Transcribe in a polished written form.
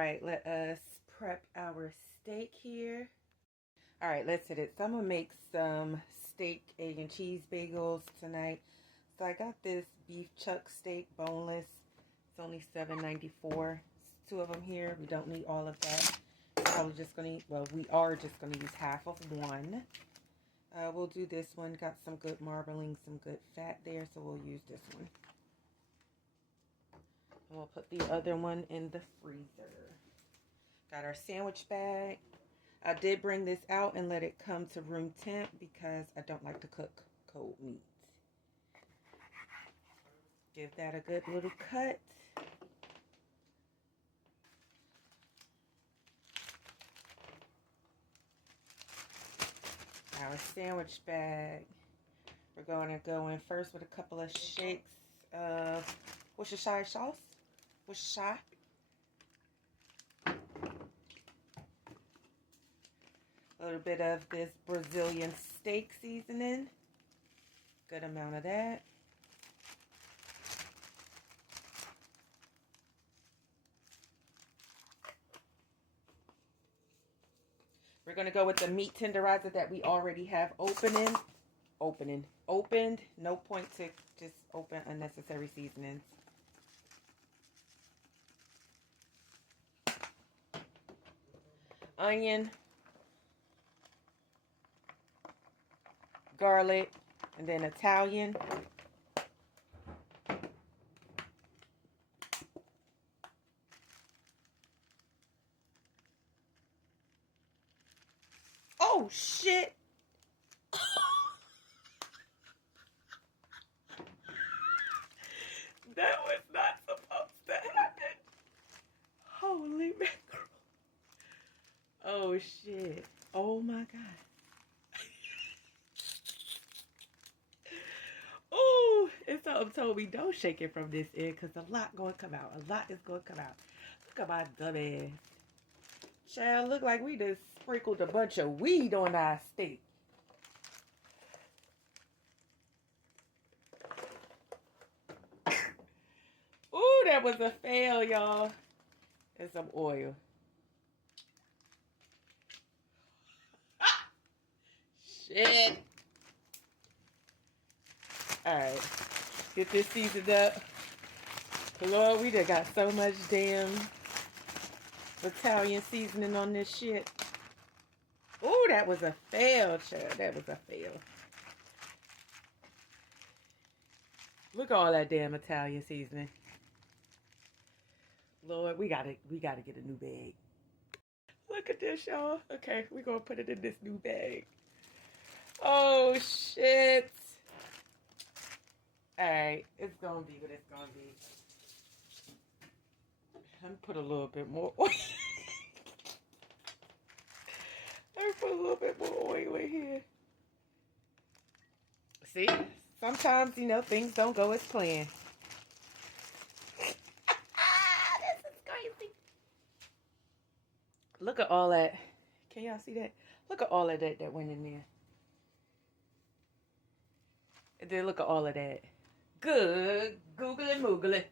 right, let us prep our steak here. All right, let's hit it. So I'm gonna make some steak, egg, and cheese bagels tonight. So I got this beef chuck steak, boneless. It's only $7.94. Two of them here. We don't need all of that. Probably just gonna eat, well, we are just gonna use half of one. We'll do this one. Got some good marbling, some good fat there, so we'll use this one. And we'll put the other one in the freezer. Got our sandwich bag. I did bring this out and let it come to room temp because I don't like to cook cold meat. Give that a good little cut. Our sandwich bag. We're going to go in first with a couple of shakes of Worcestershire sauce. Worcestershire. A little bit of this Brazilian steak seasoning. Good amount of that. We're going to go with the meat tenderizer that we already have opened. No point to just open unnecessary seasonings. Onion. Garlic. And then Italian. Oh, shit. That was not supposed to happen. Holy mackerel. Oh, shit. Oh, my God. Oh, and something told me don't shake it from this end because a lot going to come out. A lot is going to come out. Look at my dumb ass. Child, look like we just sprinkled a bunch of weed on our steak. Ooh, that was a fail, y'all. And some oil. Ah! Shit. Alright. Get this seasoned up. Lord, we done got so much damn Italian seasoning on this shit. Ooh, that was a fail, child. That was a fail. Look at all that damn Italian seasoning. Lord, we gotta get a new bag. Look at this, y'all. Okay, we're gonna put it in this new bag. Oh shit. Alright, it's gonna be what it's gonna be. Let me put a little bit more oil. Let me put a little bit more oil in here. See? Sometimes, you know, things don't go as planned. This is crazy. Look at all that. Can y'all see that? Look at all of that went in there. And then look at all of that. Good googly moogly.